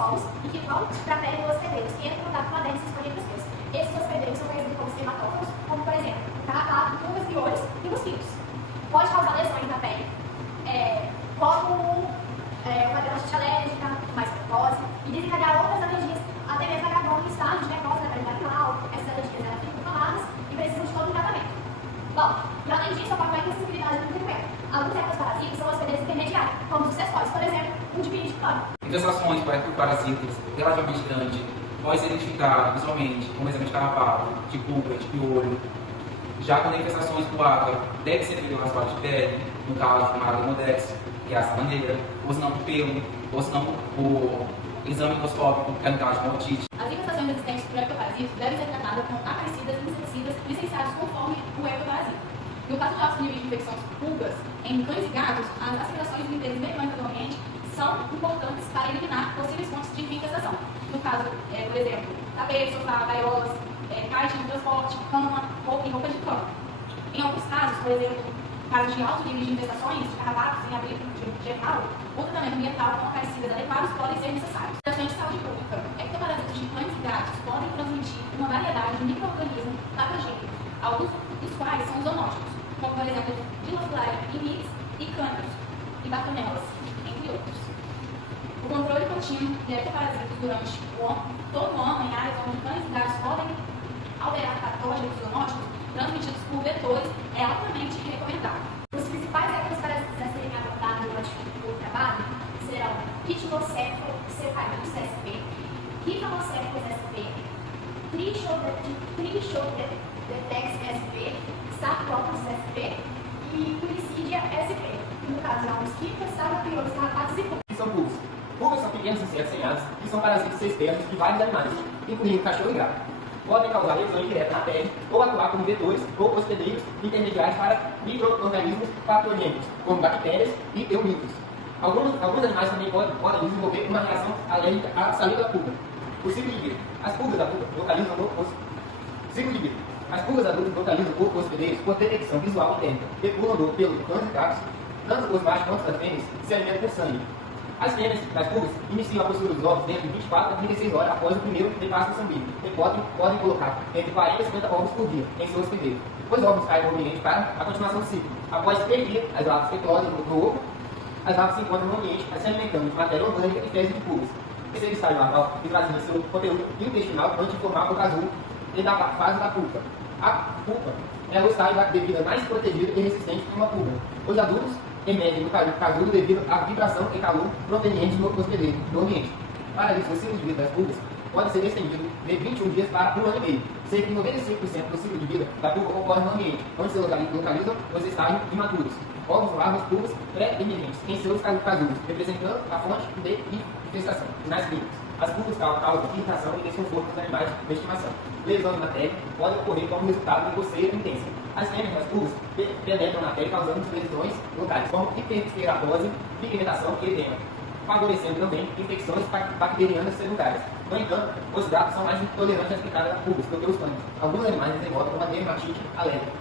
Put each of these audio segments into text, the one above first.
solos e que vão para a terra dos hospedeiros, que entram em contato com a terra e se expõem para os pesos. Esses hospedeiros são conhecidos como hematófagos, como, por exemplo, carrapato, pulgas, piolhos e mosquitos. Pode causar lesões na pele, como uma dermatite alérgica, mais precoce, e desencadear outras alergias, até mesmo agravando o estado de necrose da pele animal. Essas alergias elas ficam inflamadas e precisam de todo um tratamento. Bom, e além disso, ocorre uma insensibilidade do medicamento. Alguns ectoparasitas são hospedeiros intermediários, como os sucessórios, por exemplo, o de piridicano. Infestações por ectoparasitas relativamente grandes pode ser identificada visualmente, como exemplo de carrapato, de pulga, de piolho. Já quando infestações por água, deve ser feito raspado de pele, no caso de uma ademodex, que é a sabaneira, ou se não por pelo, ou se não por exame microscópico, que é no caso de uma otite. As infestações existentes por ectoparasitas devem ser tratadas com acaricidas e inseticidas licenciados conforme o ectoparasita. No caso de altos níveis de infecções por pulgas, em cães e gatos, as aspirações de limpeza mecânica do ambiente são importantes para eliminar possíveis fontes de infestação. No caso, por exemplo, tapete, sofá, gaiolas, caixa de transporte, cama e roupa de cama. Em alguns casos, por exemplo, casos de altos níveis de infestações, de carrapatos em abrigo geral, o tratamento ambiental com acaricidas adequados podem ser necessários. Infestações de saúde pública. Ectoparasitas de cães e gatos podem transmitir uma variedade de micro-organismos patogênicos, alguns dos quais são zoonóticos, como, por exemplo, Dinofilarium imilis e cânidos, e Bartonelas, entre outros. O controle contínuo de ectoparasitas durante todo o ano em áreas onde cães e gatos podem alvear patógenos zoonóticos transmitidos por vetores é altamente recomendado. Os principais ectoparasitas a serem abordados durante o trabalho serão Pitilocephalocephalitis sp, Rhinocephos sp, Trichodetex sp, Sarcófagus sp e Puricidia sp. No caso, há mosquitos, sarcopiolhos, carrapatos e pulgas. São pulgas. Pulgas são pequenos insetos sem asas que são parasitas externos de vários animais, incluindo cachorro e gato. Podem causar lesão indireta na pele ou atuar como vetores ou hospedeiros intermediários para micro-organismos patogênicos, como bactérias e eumídeos. Alguns animais também podem desenvolver uma reação alérgica à saliva da pulga. O ciclo de vida. As pulgas adultas localizam o hospedeiros por detecção visual e térmica, depuram do pelo de cães e gatos, tanto os machos quanto as fêmeas se alimentam com sangue. As fêmeas das pulgas iniciam a postura dos ovos dentro de 24 a 36 horas após o primeiro repasse sanguíneo e podem colocar entre 40 e 50 ovos por dia em seu hospedeiro. Os ovos caem no ambiente para a continuação do ciclo. Após 3 dias, as larvas eclodem no ovo, as larvas se encontram no ambiente se alimentando de matéria orgânica e fezes de pulgas. Esse estágio larval esvazia seu conteúdo intestinal antes de formar o casulo e da fase da pulpa. A pulpa é o estágio de vida mais protegido e resistente que uma pulga. Os adultos emergem do casulo devido à vibração e calor provenientes do hospedeiro, do ambiente. Para isso, o ciclo de vida das pulgas pode ser estendido de 21 dias para 1 ano e meio. Cerca de 95% do ciclo de vida da pulga ocorre no ambiente, onde se localizam os estágios imaturos, ovos, larvas, pulgas pré-emergentes, em seus casulos, representando a fonte de infestação. Nas clínicas, as pulgas causam irritação e desconforto nos animais de estimação. Lesão na pele pode ocorrer como resultado de coceira intensa. As fêmeas das pulgas penetram na pele causando lesões locais, como hiperkeratose, pigmentação e edema, favorecendo também infecções bacterianas secundárias. No entanto, os gatos são mais intolerantes às picadas das pulgas do que os cães. Alguns animais desenvolvem uma dermatite alérgica,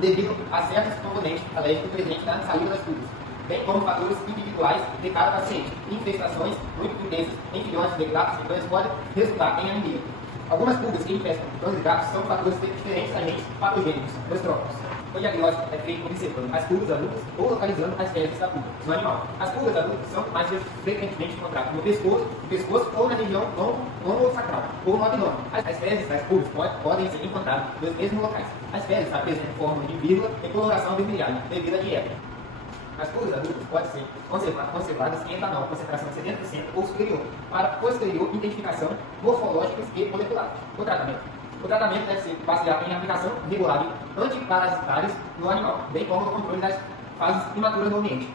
devido a certos componentes alérgicos presentes na saliva das pulgas, bem como fatores individuais de cada paciente. Infestações muito intensas em filhotes de gatos e cães podem resultar em anemia. Algumas pulgas que infestam cães e gatos são fatores de diferentes agentes patogênicos dos trópicos. O diagnóstico é feito observando as pulgas adultas ou localizando as fezes da pulga no animal. As pulgas adultas são mais frequentemente encontradas no pescoço ou na região sacral ou no abdômen. As fezes das pulgas podem ser encontradas nos mesmos locais. As fezes apresentam forma de vírgula e coloração avermelhada devido à dieta. As pulgas adultas podem ser conservadas em etanol, concentração de 70% ou superior, para posterior identificação morfológicas e moleculares. O tratamento deve ser baseado em aplicação regular de antiparasitários no animal, bem como no controle das fases imaturas do ambiente.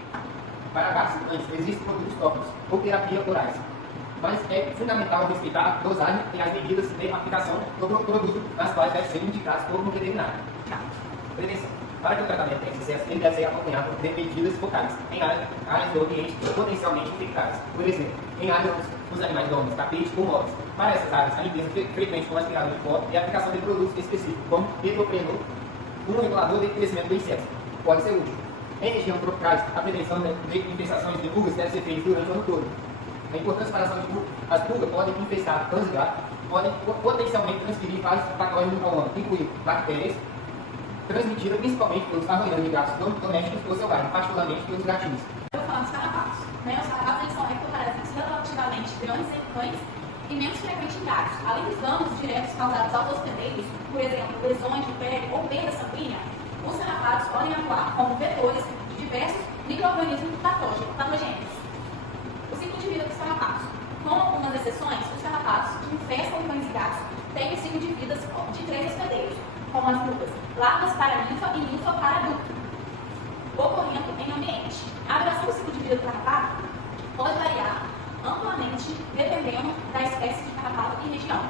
Para gatos e cães, existem produtos tópicos ou terapia orais, mas é fundamental respeitar a dosagem e as medidas de aplicação do produto, nas quais devem ser indicados por um veterinário. Prevenção. Para que o tratamento tenha sucesso, ele deve ser acompanhado de medidas focais em áreas do ambiente potencialmente infectadas. Por exemplo, em áreas onde os animais dormem, tapetes ou móveis. Para essas áreas, a limpeza frequente com aspirador de pó e a aplicação de produtos específicos, como hidroprenol, um regulador de crescimento do inseto, pode ser útil. Em regiões tropicais, a prevenção de infestações de pulgas deve ser feita durante o ano todo. A importante separação de pulga. As pulgas podem infestar cães e gatos, podem potencialmente transferir vários patógenos ao homem, incluindo bactérias, transmitidas principalmente pelos arranhões de gatos domésticos ou selvagens, particularmente pelos gatinhos. Eu vou falar dos carrapatos. Os carrapatos eles são ectoparasitas relativamente grandes em cães e menos frequentes em gatos. Além dos danos diretos causados aos hospedeiros, por exemplo, lesões de pele ou perda sanguínea, os carrapatos podem atuar como vetores de diversos micro-organismos patogênicos. O ciclo de vida dos carrapatos. Com algumas exceções, os carrapatos que infestam cães e gatos têm um ciclo de vida de 3 hospedeiros, como as pulgas, larvas para ninfa e ninfa para adulto, ocorrendo em ambiente. A duração do ciclo de vida do carrapato pode variar amplamente dependendo da espécie de carrapato e região.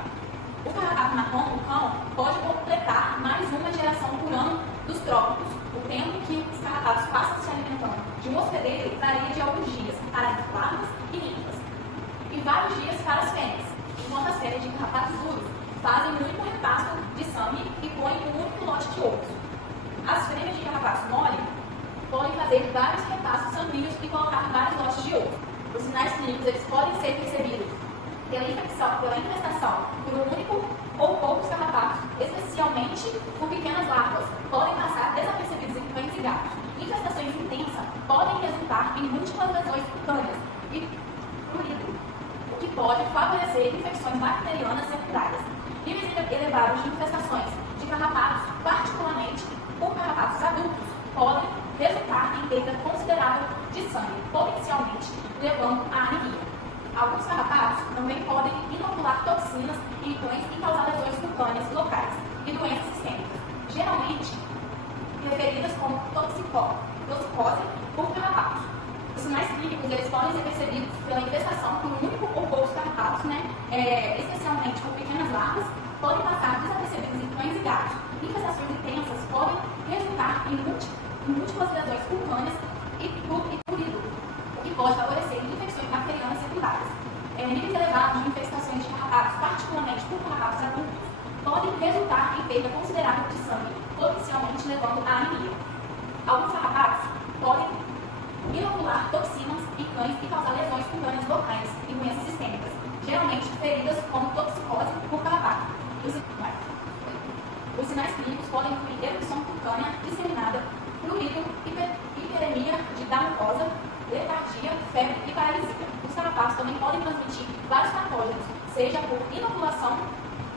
O carrapato marrom, o cão, pode completar mais uma geração por ano dos trópicos. O tempo que os carrapatos passam se alimentando de um hospedeiro varia de alguns dias para as larvas e ninfas, e vários dias para as fêmeas, enquanto as fêmeas de carrapatos duros fazem um único repasto de sangue e põem um único lote de ovos. As fêmeas de carrapatos mole podem fazer vários repastos sanguíneos e colocar vários lotes de ovos. Os sinais clínicos eles podem ser percebidos pela infestação por um único ou poucos carrapatos, especialmente por pequenas larvas, podem passar desapercebidos em cães e gatos. Infestações intensas podem resultar em múltiplas lesões cutâneas e prurido, o que pode favorecer infecções bacterianas secundárias. Níveis elevados de infestações de carrapatos, particularmente por carrapatos adultos, podem resultar em perda considerável de sangue, potencialmente levando à anemia. Alguns carrapatos também podem inocular toxinas em cães e causar lesões cutâneas locais e doenças sistêmicas, geralmente referidas como toxicose por carrapatos. Os sinais clínicos eles podem ser percebidos pela infestação por um único ou poucos carrapatos, especialmente por pequenas larvas, podem passar desapercebidos em cães e gatos. Infestações intensas podem resultar em múltiplas lesões cutâneas e prurido, o que pode favorecer infecções bacterianas secundárias. Níveis elevados de infestações de carrapatos, particularmente por carrapatos adultos, podem resultar em perda considerável de sangue, potencialmente levando à anemia. Alguns carrapatos podem inocular toxinas em cães e causar lesões cutâneas locais e doenças sistêmicas, geralmente referidas como toxicose por carrapato. Os sinais clínicos podem incluir erupção cutânea disseminada, prurido, hiperemia da mucosa, letargia, febre e paralisia. Os carrapatos também podem transmitir vários patógenos, seja por inoculação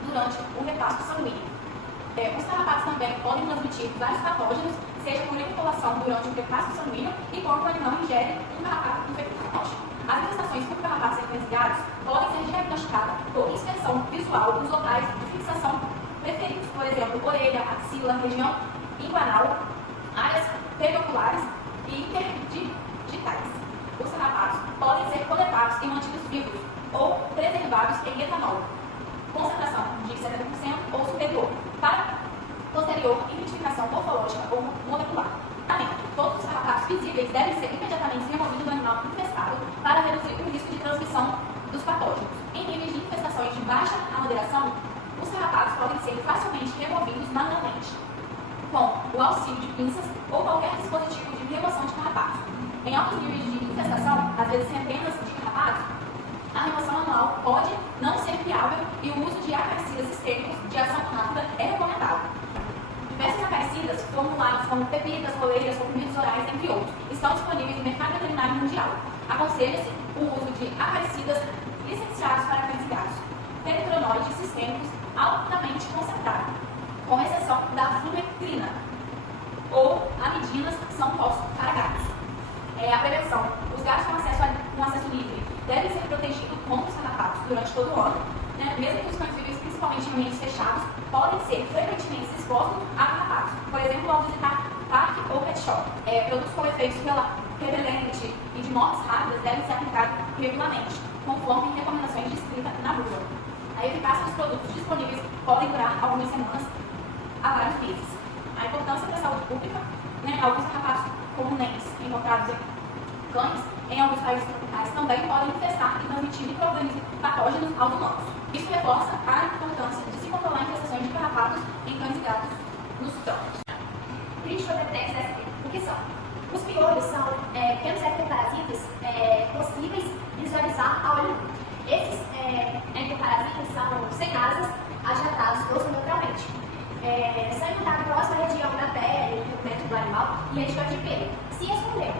durante o repasto sanguíneo. Os carrapatos também podem transmitir vários patógenos, seja por inoculação durante o repasto sanguíneo e quando o animal ingere um carrapato infectado. As infestações por carrapatos sequenciados podem ser diagnosticadas por inspeção visual dos locais de fixação preferidos, por exemplo, orelha, axila, região inguinal, áreas perioculares e interdigitais. Os carrapatos podem ser coletados e mantidos vivos ou preservados em etanol, concentração de 70% ou superior, para posterior identificação morfológica ou molecular. Todos os carrapatos visíveis devem ser imediatamente removidos do animal infestado para reduzir o risco de transmissão dos patógenos. Em níveis de infestações de baixa a moderação, os carrapatos podem ser facilmente removidos manualmente, com o auxílio de pinças ou qualquer dispositivo de remoção de carrapatos. Em altos níveis de infestação, às vezes centenas de carrapatos, a remoção manual pode não ser viável e o uso de acaricidas sistêmicos de ação rápida é recomendado. Diversos acaricidas, formulados como pepitas, coleiras, comprimidos orais, entre outros, estão disponíveis no mercado veterinário mundial. Aconselha-se o uso de acaricidas licenciados para cães e gatos, peritronoides sistêmicos altamente concentrados, com exceção da flumetrina ou amidinas, que são tóxicos para gatos. A prevenção. Os gatos com acesso livre devem ser protegidos contra os carrapatos durante todo o ano. Mesmo que os cães vivem principalmente em ambientes fechados, podem ser frequentemente expostos a carrapatos, por exemplo, ao visitar parque ou pet shop. Produtos com efeitos repelente e de mortes rápidas devem ser aplicados regularmente, conforme recomendações descritas na bula. A eficácia dos produtos disponíveis podem durar algumas semanas a vários meses. A importância da saúde pública, alguns carrapatos comuns encontrados em cães, em alguns países tropicais, também podem infestar e transmitir micro-organismos patógenos aos humanos. Isso reforça a importância de se controlar infestações de carrapatos em cães e gatos nos trópicos. Trichodertex sp. O que são? Os piolhos são pequenos ectoparasitas possíveis de visualizar ao olho doce naturalmente. São encontrados próximo à região da pele, do método do animal e regiões de pelo. Se escondeu.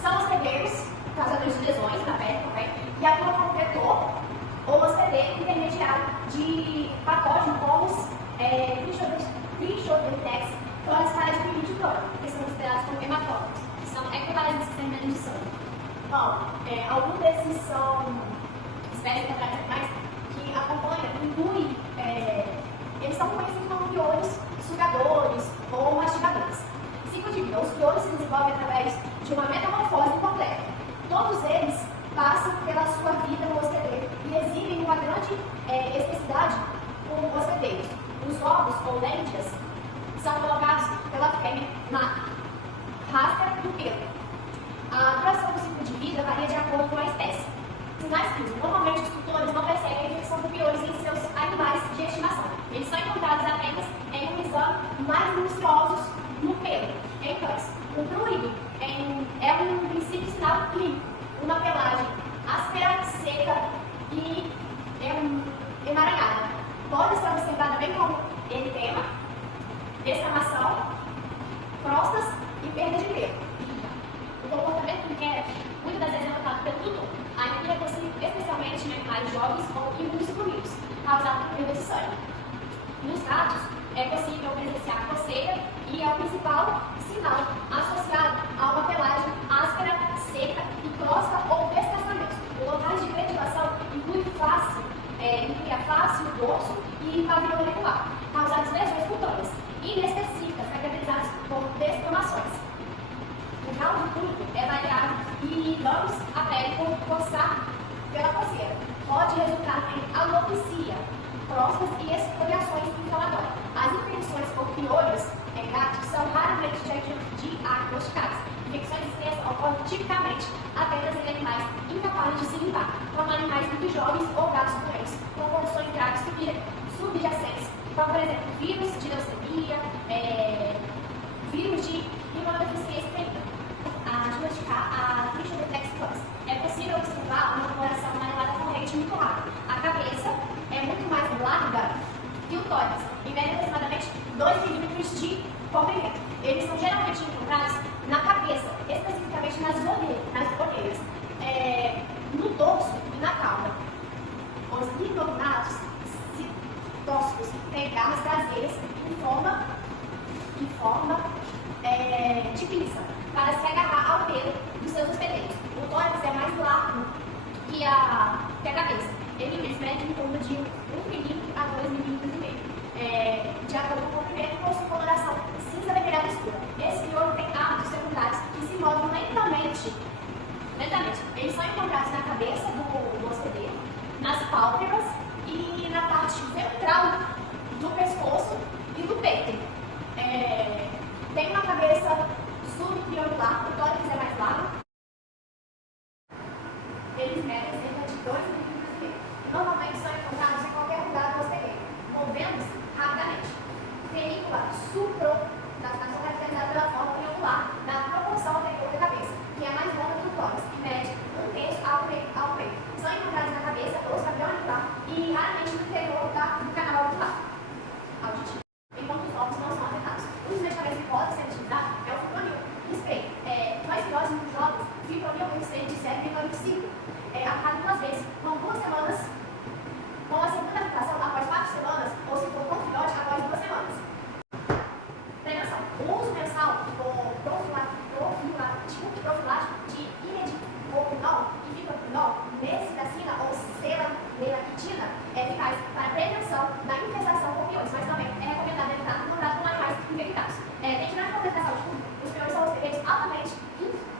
São hospedeiros, causadores de lesões na pele também, e atuam como vetor ou hospedeiro intermediário de patógenos como os Trichodetex, clones para adquirir de cloro, que são considerados como hematófagos, que são equivalentes a sistemas de sangue. Bom, alguns desses são espécies temporários animais que acompanham, incluem, eles são conhecidos como piolhos sugadores ou mastigadores. Ciclo de vida. Os piolhos se desenvolvem através de uma metamorfose completa. Todos eles passam pela sua vida no hospedeiro e exibem uma grande especificidade como hospedeiros. Os ovos ou lêntias são colocados pela fêmea na rasca do pelo. A duração do ciclo de vida varia de acordo com a espécie. Sinais clínicos. Normalmente os tutores não percebem a infecção por piolhos em seus animais de estimação. Eles são encontrados apenas em um exame mais minuciosos no pelo, em cães. O prurigo é um princípio sinal clínico, uma pelagem áspera, seca e emaranhada. Pode ser observada bem como eritema, descamação, crostas e perda de pelo. O comportamento inquieto muitas das vezes é notado pelo tutor. A anemia é possível especialmente em animais jovens ou imunossuprimidos, causada por perda de sangue. Nos gatos, é possível presenciar coceira e é o principal sinal associado a uma pelagem áspera, seca e crosta ou descastamento. Os locais de predileção incluem a face, o dorso e pavilhão regular, causados lesões cutâneas inespecíficas, caracterizadas por descamações. O grau de público é variável e danos à pele por coçar pela coceira. Pode resultar em alopecia, crostas e esfoliações inflamatórias. As infecções por piolhos em gatos são raramente diagnosticadas. Infecções extensas ocorrem tipicamente apenas em animais incapazes de se limpar, como animais muito jovens ou gatos doentes, com condições graves subjacentes, como por exemplo vírus de leucemia, vírus de imunodeficiência feminina. A diagnosticar a Trichodetex clones. É possível observar uma coloração amarelada corrente muito rápida. A cabeça é muito mais larga que o tórax, em média aproximadamente 2 milímetros de comprimento. Eles são geralmente encontrados na cabeça, especificamente nas orelhas, no dorso e na cauda. Os limognatos citócitos têm garras traseiras em forma de pinça, para se agarrar ao pelo dos seus hospedeiros. O tórax é mais largo que a cabeça. Eles medem em torno de 1 milímetro a 2 milímetros e meio. De acordo com o comprimento, possui coloração cinza avermelhada escura. Esse piolho tem hábitos secundários que se movem lentamente. Eles são encontrados na cabeça do hospedeiro, nas pálpebras e na parte ventral do pescoço e do peito. Tem uma cabeça subtriangular, o tórax é mais largo. Eles medem cerca de 2 milímetros e meio. Normalmente são encontrados em qualquer lugar do hospedeiro, movendo-se rapidamente. Película suprornação caracterizada pela forma triangular na proporção anterior da cabeça, que é mais longa que o tórax, e mede 1/3 ao peito. São encontrados na cabeça, osso auricular e raramente no interior do canal auricular auditivo, enquanto os ovos não são afetados. Um dos medicamentos que pode ser utilizado é o fipronil. Spray. Nós filhotes muito jovens, fipronil tem que de 7,25. Aplicado 2 vezes, com 2 semanas, com a segunda aplicação após 4 semanas, ou se for com filhote, após 2 semanas. Prevenção. O uso mensal do profilático de imidaclopridol e fipronil, mesilacina ou selanelaquitina é eficaz para a prevenção da infestação por piolhos, mas também é recomendado evitar o contato com animais infectados. Tem que não é da saúde pública, os piolhos são hospedeiros altamente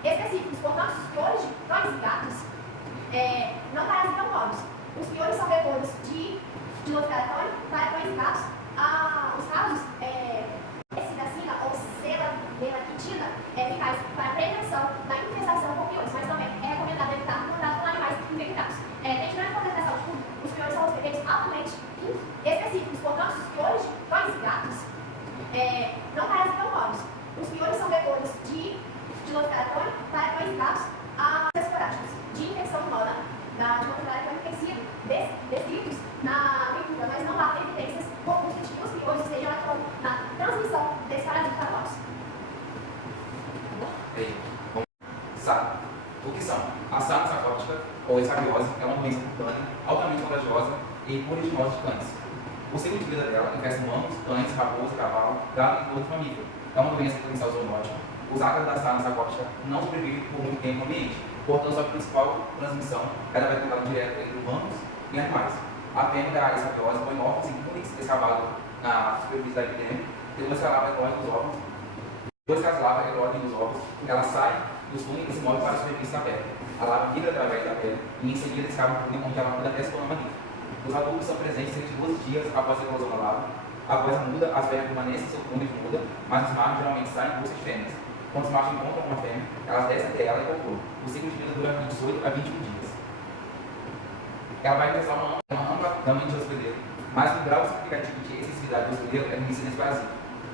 específicos, portanto, os piolhos de cães e gatos não parasitam humanos. Os piolhos são vetores de lofilatório para cães e gatos. Os casos mesilacina ou selanelaquitina é eficaz para a prevenção da infestação por piolhos, mas também é recomendado evitar o contato com animais infectados. Tem que não é da saúde pública, os piolhos são hospedeiros altamente específicos, portanto, os piolhos de cães e gatos não parasitam humanos. Os piolhos são vetores de lofilatório para cães e gatos. As esporádicas de infecção humana da dilofilária com tecido descritos na leitura O que são? A sarna sacótica, ou escabiose, é uma doença cutânea altamente contagiosa e originosa de cães. O ciclo de vida dela infesta humanos, cães, raposa, cavalo, gado e todo mamífero. É uma doença de potencial zoonótico. Os ácaros da sarna sacótica não sobrevivem por muito tempo no ambiente, portanto, a principal transmissão ela vai ter contato direto entre humanos e animais. A fêmea da escabiose põe ovos em túneis escavados na superfície da epidemia, depois que a larva eclode dos ovos. Depois que as larvas eclodem dos ovos, ela sai dos túneis e se move para a superfície da pele. A larva migra através da pele e em seguida escava o túnel onde a larva desce para o mamífero. Os adultos são presentes cerca de 12 dias após a eclosão da larva. Após a muda, as fêmeas permanecem em seu túnel de muda, mas os machos geralmente saem em busca de fêmeas. Quando os machos encontram uma fêmea, elas descem até ela e copulam. O ciclo de vida dura de 18 a 21 dias. Ela vai começar uma ampla gama de hospedeiro, mas o grau significativo de excessividade do hospedeiro é no início desse parasita.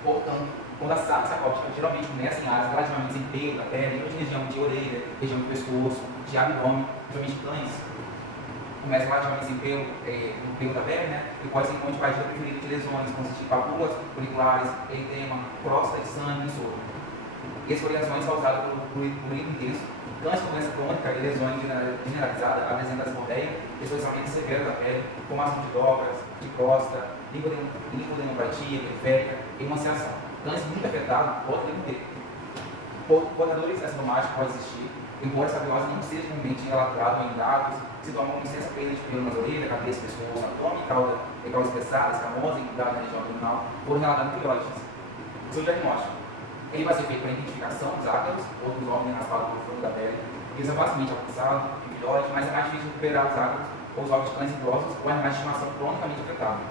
Portanto, quando a sarna sacótica geralmente começa em áreas relativamente em pelo da pele, em região de orelha, região do pescoço, de abdômen, geralmente cães, começa relativamente em pelo, no pelo da pele, né? E pode ser onde vai ter preferido de lesões, consistir em papulas foliculares, eritema, próstata, sangue e soro. Escoriações causadas por urina intenso, cães com doença crônica e lesões generalizadas apresentam hemorreia, escoriamento severo da pele, formação de dobras, de próstata, linfodenopatia periférica e emaciação. Cães muito afetados podem morrer. Portadores assintomáticos podem existir, embora essa escabiose não seja comumente relatada em gatos, se tomam com extensa perda de pelo nas orelhas, cabeça, pescoço, abdômen, cauda espessada, escamosa, incubada na região abdominal, foram relatados em filhotes. O seu diagnóstico. Ele vai ser feito para identificação dos ácaros, outros órgãos raspados pelo fundo da pele. Eles são facilmente alcançados em filhotes, mas é mais difícil recuperar os ácaros ou os órgãos de cães idosos ou animais de estimação cronicamente afetados.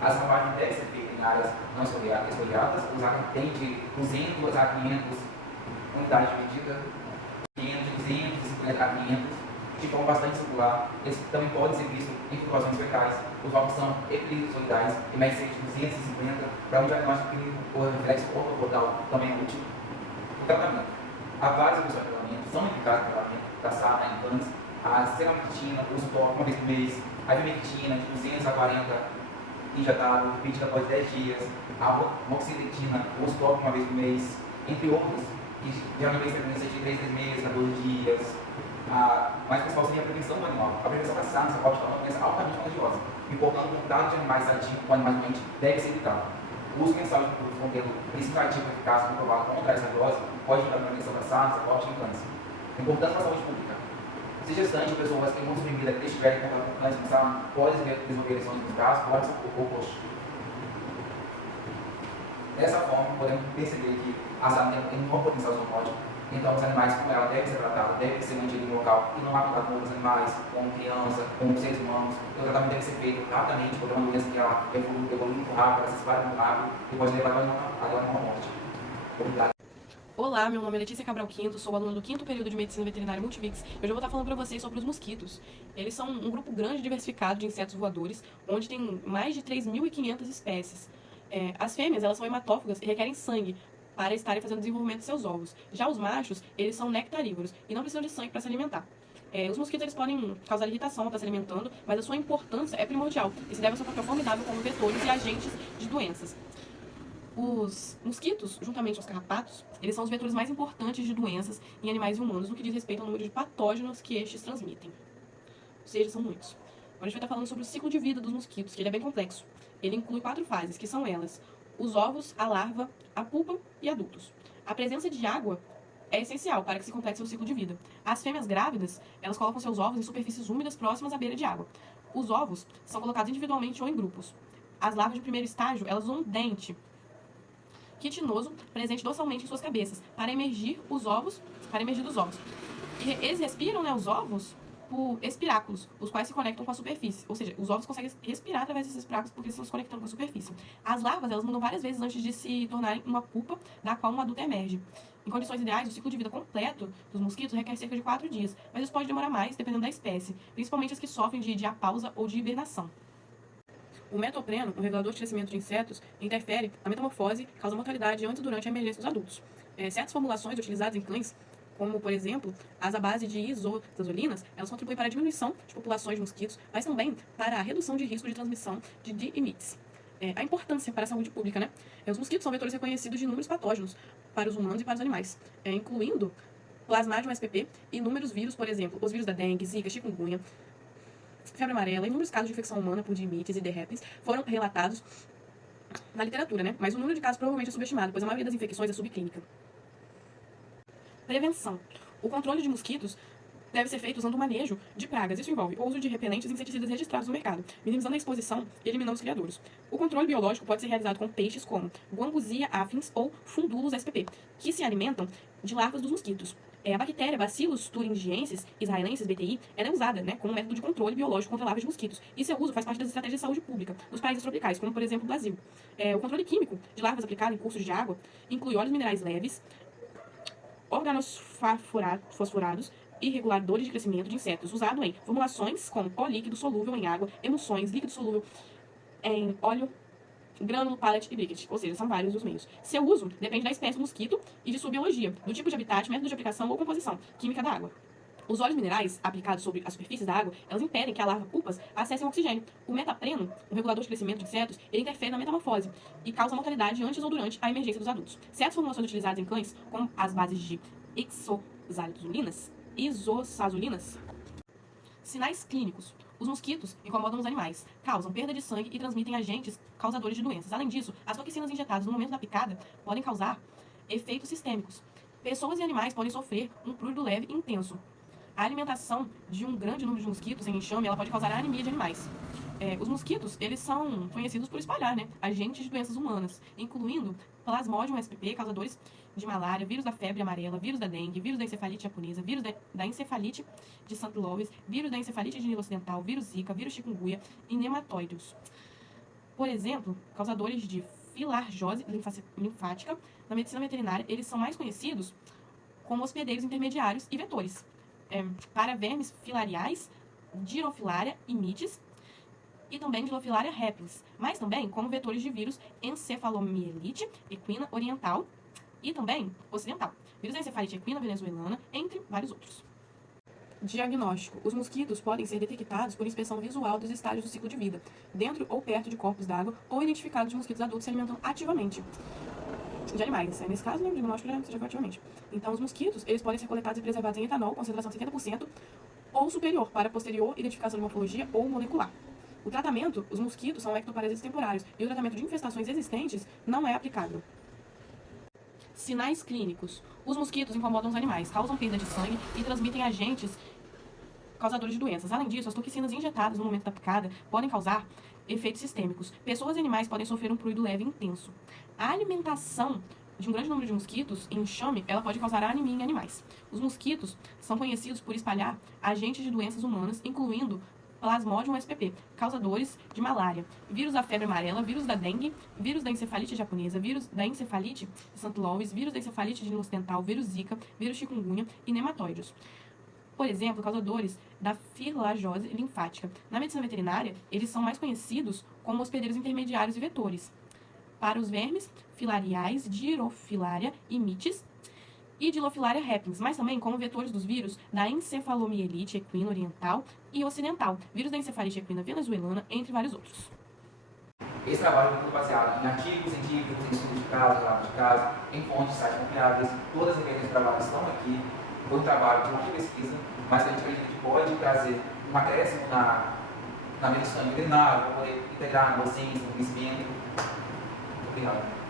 As ravagens devem ser feitas em áreas não esfoliadas. Os ácaros têm de 200 a 500 unidades de medida, 250 a 500, de forma bastante circular. Eles também podem ser vistos em flutuações fecais. Os órgãos são epilisoidais e medem cerca de 250 para um diagnóstico clínico ou reflexo ortopodal também é útil. O tratamento. Há várias opções de tratamento, são eficazes no tratamento da sarna em cães. A seramectina, uso tópico uma vez por mês. A ivermectina, de 200 a 40 injetável, repetida após 10 dias. A moxidectina, uso tópico uma vez por mês. Entre outros, que geralmente tem frequência de 3 meses a 12 dias. Mas o principal seria a prevenção do animal. A prevenção da sarna pode estar uma doença altamente contagiosa. E, portanto, o contato de animais ativos com animais doentes deve ser evitado. O uso mensal de produtos contendo princípio ativo eficaz comprovado contra a escabiose pode ajudar na prevenção da sarna, sacótica e câncer. Importância para a saúde pública. Se gestante ou pessoas que imunam suprimida estiverem em contato com cães com sarna, pode desenvolver lesões nos braços, pode ser o rosto. Dessa forma, podemos perceber que a sarna tem um enorme potencial zoonótico. Então, os animais com ela devem ser tratados, devem ser mantidos em um local e não há contato com outros animais, com criança, com seres humanos. O tratamento deve ser feito rapidamente, porque é uma doença que ela evolui muito rápido, ela se espalha muito rápido e pode levar a uma morte. Obrigado. Olá, meu nome é Letícia Cabral Quinto, sou aluna do 5º período de Medicina Veterinária Multivix. Hoje eu vou estar falando para vocês sobre os mosquitos. Eles são um grupo grande e diversificado de insetos voadores, onde tem mais de 3.500 espécies. As fêmeas, elas são hematófagas e requerem sangue para estarem fazendo o desenvolvimento de seus ovos. Já os machos, eles são nectarívoros e não precisam de sangue para se alimentar. Os mosquitos eles podem causar irritação ao estar se alimentando, mas a sua importância é primordial e se deve ao seu papel formidável como vetores e agentes de doenças. Os mosquitos, juntamente aos carrapatos, eles são os vetores mais importantes de doenças em animais e humanos no que diz respeito ao número de patógenos que estes transmitem. Ou seja, são muitos. Agora a gente vai estar falando sobre o ciclo de vida dos mosquitos, que ele é bem complexo. Ele inclui 4 fases, que são elas: os ovos, a larva, a pupa e adultos. A presença de água é essencial para que se complete seu ciclo de vida. As fêmeas grávidas, elas colocam seus ovos em superfícies úmidas próximas à beira de água. Os ovos são colocados individualmente ou em grupos. As larvas de primeiro estágio, elas usam um dente quitinoso presente dorsalmente em suas cabeças para emergir dos ovos. E eles respiram, os ovos, por espiráculos, os quais se conectam com a superfície. Ou seja, os ovos conseguem respirar através desses espiráculos porque eles estão se conectando com a superfície. As larvas, elas mudam várias vezes antes de se tornarem uma pupa, da qual um adulto emerge. Em condições ideais, o ciclo de vida completo dos mosquitos requer cerca de 4 dias, mas isso pode demorar mais, dependendo da espécie, principalmente as que sofrem de diapausa ou de hibernação. O metopreno, um regulador de crescimento de insetos, interfere na metamorfose, causa mortalidade antes e durante a emergência dos adultos. Certas formulações utilizadas em cães, como, por exemplo, as à base de isotazolinas, elas contribuem para a diminuição de populações de mosquitos, mas também para a redução de risco de transmissão de DIMITs. A importância para a saúde pública, né? Os mosquitos são vetores reconhecidos de inúmeros patógenos para os humanos e para os animais, incluindo Plasmodium spp e inúmeros vírus, por exemplo, os vírus da dengue, zika, chikungunya, febre amarela. Inúmeros casos de infecção humana por dimites e derrapes foram relatados na literatura, né? Mas o número de casos provavelmente é subestimado, pois a maioria das infecções é subclínica. Prevenção. O controle de mosquitos deve ser feito usando o manejo de pragas. Isso envolve o uso de repelentes e inseticidas registrados no mercado, minimizando a exposição e eliminando os criadouros. O controle biológico pode ser realizado com peixes como Guambusia afins ou Fundulus spp, que se alimentam de larvas dos mosquitos. A bactéria Bacillus thuringiensis israelensis BTI ela é usada, né, como método de controle biológico contra larvas de mosquitos. E seu uso faz parte das estratégias de saúde pública nos países tropicais, como por exemplo o Brasil. O controle químico de larvas aplicado em cursos de água inclui óleos minerais leves, organofosforados e reguladores de crescimento de insetos, usado em formulações como pó líquido solúvel em água, emulsões, líquido solúvel em óleo, grânulo, pallet e briquet, ou seja, são vários os meios. Seu uso depende da espécie do mosquito e de sua biologia, do tipo de habitat, método de aplicação ou composição química da água. Os óleos minerais aplicados sobre a superfície da água, elas impedem que a larva pupas acesse o oxigênio. O metapreno, um regulador de crescimento de insetos, ele interfere na metamorfose e causa mortalidade antes ou durante a emergência dos adultos. Certas formulações utilizadas em cães, como as bases de isosazulinas. Sinais clínicos. Os mosquitos incomodam os animais, causam perda de sangue e transmitem agentes causadores de doenças. Além disso, as toxinas injetadas no momento da picada podem causar efeitos sistêmicos. Pessoas e animais podem sofrer um prurido leve e intenso. A alimentação de um grande número de mosquitos em enxame ela pode causar anemia de animais. Os mosquitos, eles são conhecidos por espalhar, né, agentes de doenças humanas, incluindo Plasmodium spp, causadores de malária, vírus da febre amarela, vírus da dengue, vírus da encefalite japonesa, vírus da encefalite de St. Louis, vírus da encefalite de Nilo Ocidental, vírus Zika, vírus chikungunya e nematóides. Por exemplo, causadores de filargose linfática, na medicina veterinária, eles são mais conhecidos como hospedeiros intermediários e vetores. Para vermes filariais, Dirofilaria e mites, e também Dilofilaria repens, mas também como vetores de vírus encefalomielite equina oriental e também ocidental, vírus da encefalite equina venezuelana, entre vários outros. Diagnóstico. Os mosquitos podem ser detectados por inspeção visual dos estágios do ciclo de vida, dentro ou perto de corpos d'água ou identificados de mosquitos adultos se alimentando ativamente de animais. Nesse caso, né, o diagnóstico já foi ativamente. Então, os mosquitos, eles podem ser coletados e preservados em etanol, concentração de 70% ou superior, para posterior identificação de morfologia ou molecular. O tratamento, os mosquitos são ectoparasitas temporários e o tratamento de infestações existentes não é aplicável. Sinais clínicos. Os mosquitos incomodam os animais, causam perda de sangue e transmitem agentes causadores de doenças. Além disso, as toxinas injetadas no momento da picada podem causar efeitos sistêmicos. Pessoas e animais podem sofrer um prurido leve e intenso. A alimentação de um grande número de mosquitos em enxame, ela pode causar anemia em animais. Os mosquitos são conhecidos por espalhar agentes de doenças humanas, incluindo Plasmodium spp, causadores de malária, vírus da febre amarela, vírus da dengue, vírus da encefalite japonesa, vírus da encefalite de St. Louis, vírus da encefalite de Nilo Ocidental, vírus Zika, vírus chikungunya e nematóides. Por exemplo, causadores da filargose linfática. Na medicina veterinária, eles são mais conhecidos como hospedeiros intermediários e vetores. Para os vermes filariais, Dirofilaria e mites, e Dilofilaria repens, mas também como vetores dos vírus da encefalomielite equina oriental e ocidental, vírus da encefalite equina venezuelana, entre vários outros. Esse trabalho é muito baseado em artigos científicos, em estudos de caso, em fontes de sites confiáveis. Todas as referências de trabalho estão aqui. Foi um trabalho de pesquisa, mas a gente pode trazer um acréscimo na medicina veterinária, para poder integrar na docência, no conhecimento. Obrigado.